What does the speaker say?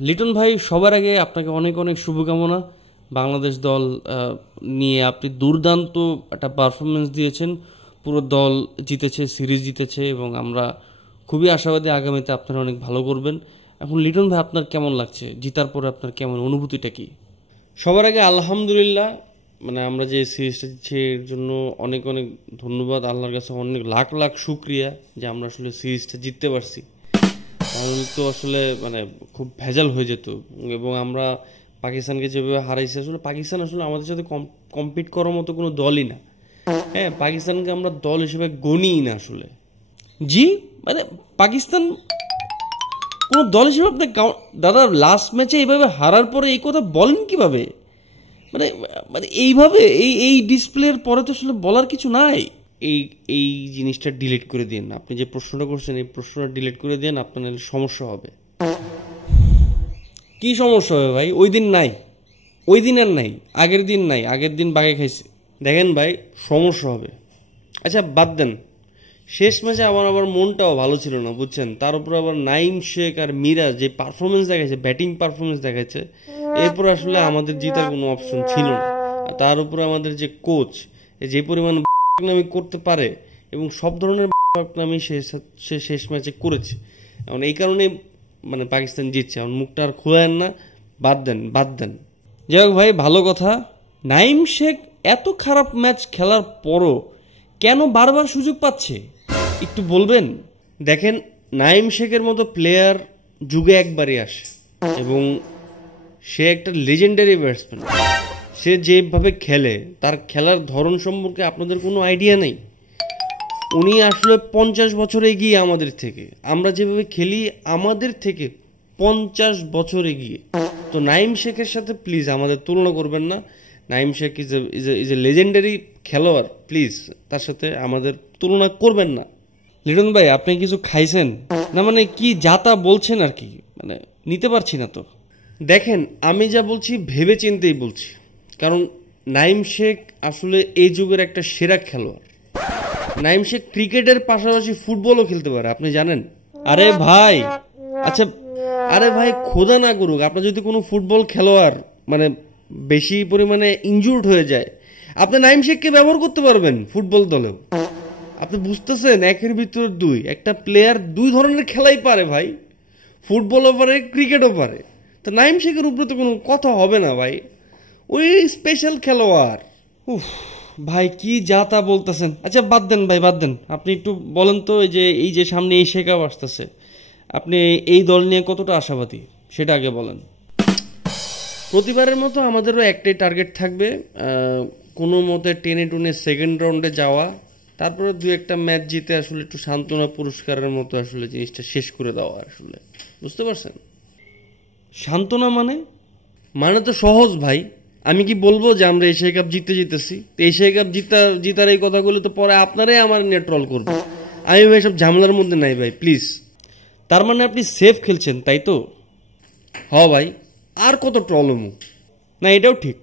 লিটন ভাই, সবার আগে আপনাকে অনেক অনেক শুভকামনা। বাংলাদেশ দল নিয়ে আপনি দুর্দান্ত একটা পারফরমেন্স দিয়েছেন, পুরো দল জিতেছে, সিরিজ জিতেছে এবং আমরা খুবই আশাবাদী আগামীতে আপনারা অনেক ভালো করবেন। এখন লিটন ভাই, আপনার কেমন লাগছে? জিতার পরে আপনার কেমন অনুভূতিটা কি? সবার আগে আলহামদুলিল্লাহ, মানে আমরা যে সিরিজটা জিতছি এর জন্য অনেক অনেক ধন্যবাদ, আল্লাহর কাছে অনেক লাখ লাখ শুক্রিয়া যে আমরা আসলে সিরিজটা জিততে পারছি। তাহলে তো আসলে মানে খুব ভেজাল হয়ে যেত এবং আমরা পাকিস্তানকে যেভাবে হারাইছি, আসলে পাকিস্তান আসলে আমাদের সাথে কম্পিট করার মতো কোনো দলই না। হ্যাঁ, পাকিস্তানকে আমরা দল হিসেবে গণিই না আসলে। জি, মানে পাকিস্তান কোনো দল হিসেবে আপনি দাদা লাস্ট ম্যাচে এইভাবে হারার পরে এই কথা বলেন কিভাবে? মানে মানে এইভাবে এই এই ডিসপ্লের পরে তো আসলে বলার কিছু নাই। এই এই জিনিসটা ডিলিট করে দিন। আপনি যে প্রশ্নটা করছেন এই প্রশ্নটা ডিলিট করে দিন, আপনার নাহলে সমস্যা হবে। কি সমস্যা হবে ভাই? ওই দিন নাই, ওই দিন আর নাই, আগের দিন নাই, আগের দিন বাগে খাইছে। দেখেন ভাই, সমস্যা হবে। আচ্ছা বাদ দেন, শেষ ম্যাচে আমার মনটাও ভালো ছিল না, বুঝছেন? তার উপর আবার নাইম শেখ আর মিরাজ যে পারফরমেন্স দেখাচ্ছে, ব্যাটিং পারফরমেন্স দেখাচ্ছে, এরপর আসলে আমাদের জেতার কোনো অপশন ছিল না। আর তার উপরে আমাদের যে কোচ যে পরিমাণ নামি করতে পারে এবং সব ধরনের নামি সে শেষ ম্যাচে করেছে, এখন এই কারণে মানে পাকিস্তান জিতছে। এখন মুখটা আর খোলেন না, বাদ দেন বাদ দেন। যাই হোক ভাই, ভালো কথা। নাইম শেখ এত খারাপ ম্যাচ খেলার পরও কেন বারবার সুযোগ পাচ্ছে একটু বলবেন? দেখেন, নাইম শেখের মতো প্লেয়ার যুগে একবারই আসে এবং সে একটা লেজেন্ডারি ব্যাটসম্যান। সে যেভাবে খেলে, তার খেলার ধরন সম্পর্কে আপনাদের কোনো আইডিয়া নেই। উনি আসলে 50 বছর এগিয়ে আমাদের থেকে। আমরা যেভাবে খেলি আমাদের থেকে 50 বছর এগিয়ে। তো নাইম শেখের সাথে প্লিজ আমাদের তুলনা করবেন না। Naim Sheikh is a legendary খেলোয়াড়, প্লিজ তার সাথে আমাদের তুলনা করবেন না। লিটন ভাই, আপনি কিছু খাইছেন না? মানে কি যাতা বলছেন আর কি, মানে নিতে পারছি না তো। দেখেন, আমি যা বলছি ভেবে চিন্তেই বলছি, কারণ নাইম শেখ আসলে এই যুগের একটা সেরা খেলোয়াড়। নাইম শেখ ক্রিকেটের পাশাপাশি ফুটবলও খেলতে পারে, আপনি জানেন? আরে ভাই, আচ্ছা, আরে ভাই খোদা না করুক, আপনার যদি কোনো ফুটবল খেলোয়াড় মানে বেশি পরিমাণে ইনজুর্ড হয়ে যায়, আপনি নাইম শেখকে ব্যবহার করতে পারবেন ফুটবল দলেও। আপনি বুঝতেছেন? একের ভিতর দুই, একটা প্লেয়ার দুই ধরনের খেলাই পারে ভাই, ফুটবলও পারে ক্রিকেটও পারে। তো নাইম শেখের উপরে তো কোনো কথা হবে না ভাই, ওই স্পেশাল খেলোয়াড়। উফ ভাই, কি যা তা বলতেছেন। আচ্ছা বাদ দেন ভাই, বাদ দেন। আপনি একটু বলেন তো, এই যে সামনে এশিয়া কাপ আসতেছে, আপনি এই দল নিয়ে কতটা আশাবাদী সেটা আগে বলেন। প্রতিবারের মতো আমাদেরও একটাই টার্গেট থাকবে, কোনো মতে টেনে টুনে সেকেন্ড রাউন্ডে যাওয়া, তারপরে দু একটা ম্যাচ জিতে আসলে একটু সান্ত্বনা পুরস্কারের মতো আসলে জিনিসটা শেষ করে দেওয়া। আসলে বুঝতে পারছেন? সান্ত্বনা মানে তো সহজ ভাই। আমি কি বলবো যে আমরা এশিয়া কাপ জিতেছি? তো এশিয়া কাপ জিতার এই কথাগুলো তো পরে আপনারাই আমার নিয়ে ট্রল করবে। আমি ভাই সব ঝামেলার মধ্যে নাই ভাই, প্লিজ। তার মানে আপনি সেফ খেলছেন, তাই তো? হ ভাই, আর কত ট্রল হমু? না, এটাও ঠিক।